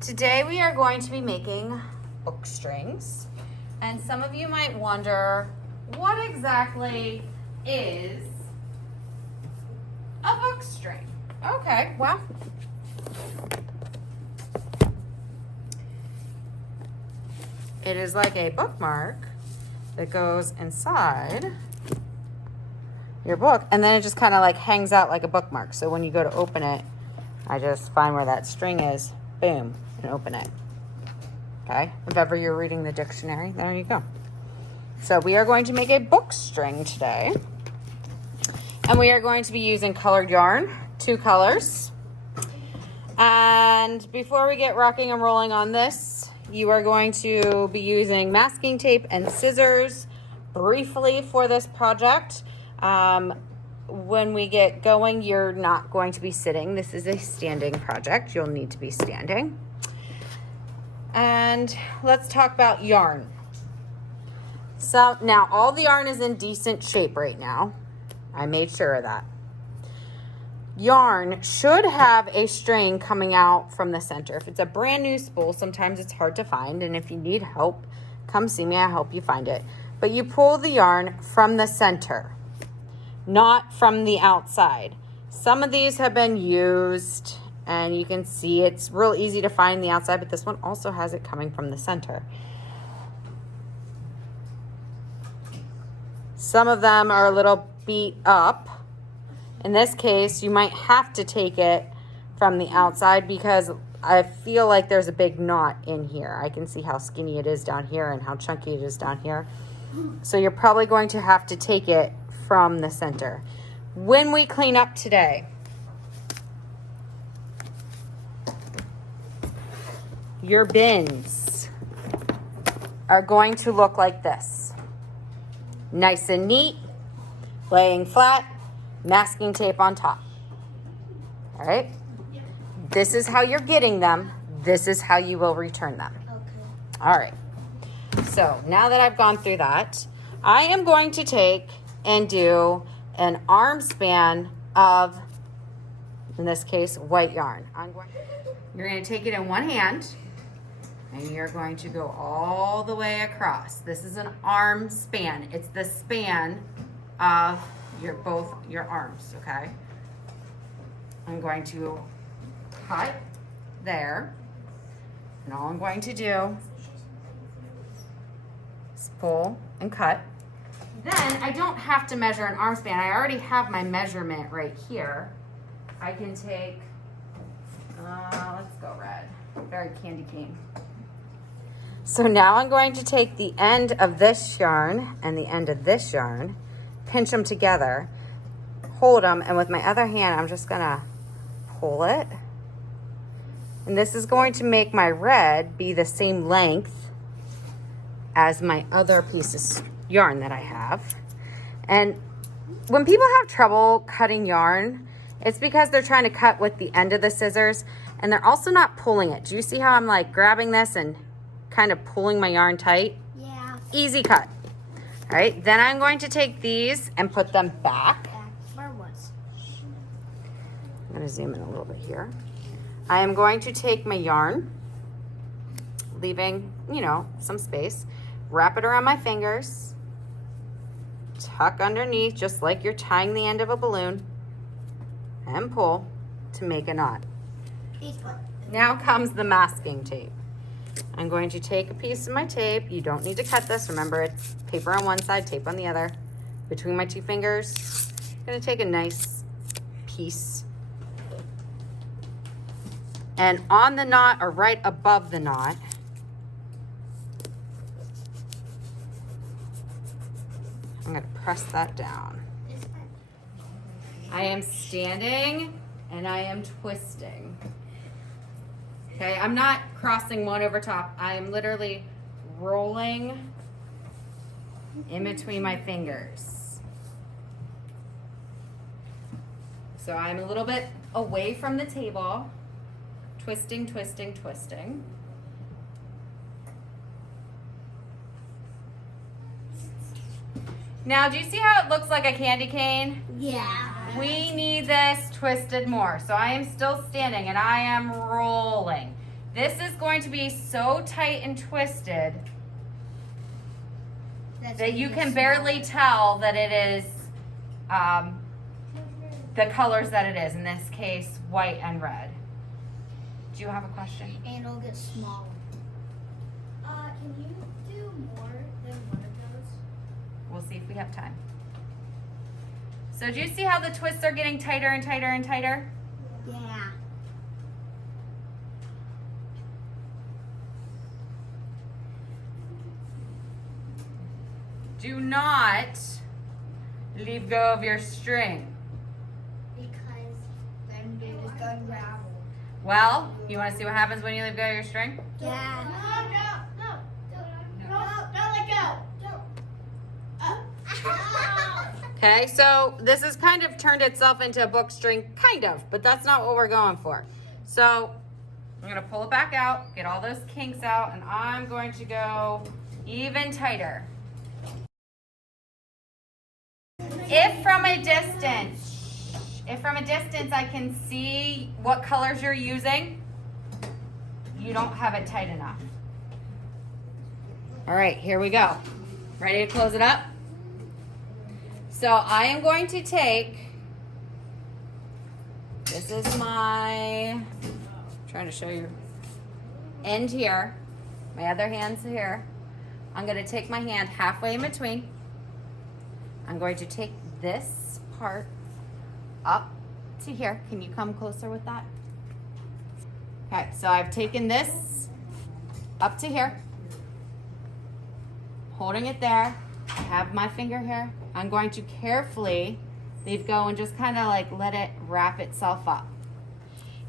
Today we are going to be making book strings, and some of you might wonder what exactly is a book string. Okay, well, it is like a bookmark that goes inside your book, and then it just kind of like hangs out like a bookmark. So when you go to open it, I just find where that string is, boom, and open it. Okay, if ever you're reading the dictionary, there you go. So we are going to make a book string today, and we are going to be using colored yarn, 2 colors. And before we get rocking and rolling on this, you are going to be using masking tape and scissors briefly for this project. When we get going, you're not going to be sitting. This is a standing project. You'll need to be standing. And let's talk about yarn. So now all the yarn is in decent shape right now. I made sure of that. Yarn should have a string coming out from the center. If it's a brand new spool, sometimes it's hard to find. And if you need help, come see me. I'll help you find it. But you pull the yarn from the center, not from the outside. Some of these have been used, and you can see it's real easy to find the outside, but this one also has it coming from the center. Some of them are a little beat up. In this case, you might have to take it from the outside because I feel like there's a big knot in here. I can see how skinny it is down here and how chunky it is down here. So you're probably going to have to take it from the center. When we clean up today, your bins are going to look like this. Nice and neat, laying flat, masking tape on top. All right? This is how you're getting them. This is how you will return them. Okay. All right. So now that I've gone through that, I am going to take and do an arm span of, in this case, white yarn. You're going to take it in one hand, and you're going to go all the way across. This is an arm span. It's the span of both your arms, okay? I'm going to cut there, and all I'm going to do is pull and cut. Then I don't have to measure an arm span. I already have my measurement right here. I can take, let's go red, very candy cane. So now I'm going to take the end of this yarn and the end of this yarn, pinch them together, hold them, and with my other hand, I'm just gonna pull it. And this is going to make my red be the same length as my other pieces yarn that I have. And when people have trouble cutting yarn, it's because they're trying to cut with the end of the scissors, and they're also not pulling it. Do you see how I'm like grabbing this and kind of pulling my yarn tight? Yeah. Easy cut. All right, then I'm going to take these and put them back. Where was? I'm going to zoom in a little bit here. I am going to take my yarn, leaving, some space, wrap it around my fingers, tuck underneath just like you're tying the end of a balloon, and pull to make a knot. Now comes the masking tape. I'm going to take a piece of my tape. You don't need to cut this. Remember, it's paper on one side, tape on the other. Between my 2 fingers, I'm going to take a nice piece. And on the knot, or right above the knot, I'm going to press that down. I am standing and I am twisting. Okay, I'm not crossing one over top. I am literally rolling in between my fingers. So I'm a little bit away from the table, twisting, twisting, twisting. Now, do you see how it looks like a candy cane? Yeah. We need this twisted more. So I am still standing and I am rolling. This is going to be so tight and twisted that you can barely tell that it is the colors that it is, in this case, white and red. Do you have a question? And it'll get smaller. Can you do more than one of those? We'll see if we have time. So do you see how the twists are getting tighter and tighter and tighter? Yeah. Do not leave go of your string. Because then they just unravel. Well, you want to see what happens when you leave go of your string? Yeah. No, don't let go. Don't. Okay, so this has kind of turned itself into a book string, kind of, but that's not what we're going for. So I'm gonna pull it back out, get all those kinks out, and I'm going to go even tighter. If from a distance I can see what colors you're using, you don't have it tight enough. All right, here we go. Ready to close it up? So I am going to take, this is my, trying to show you, end here, my other hand's here. I'm gonna take my hand halfway in between. I'm going to take this part up to here. Can you come closer with that? Okay, so I've taken this up to here, holding it there. I have my finger here. I'm going to carefully leave go and just kind of like let it wrap itself up.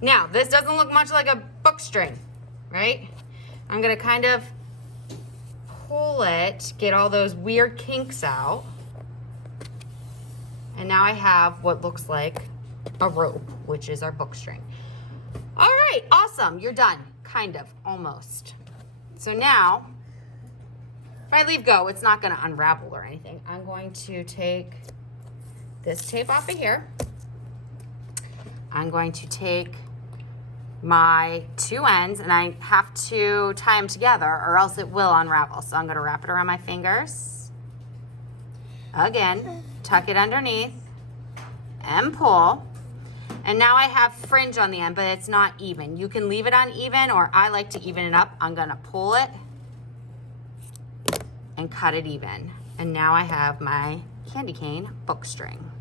Now, this doesn't look much like a book string, right? I'm gonna kind of pull it, get all those weird kinks out. And now I have what looks like a rope, which is our book string. All right, awesome, you're done, kind of, almost. So now, if I leave go, it's not gonna unravel or anything. I'm going to take this tape off of here. I'm going to take my two ends and I have to tie them together or else it will unravel. So I'm gonna wrap it around my fingers. Again, tuck it underneath and pull. And now I have fringe on the end, but it's not even. You can leave it uneven or I like to even it up. I'm gonna pull it and cut it even. And now I have my candy cane book string.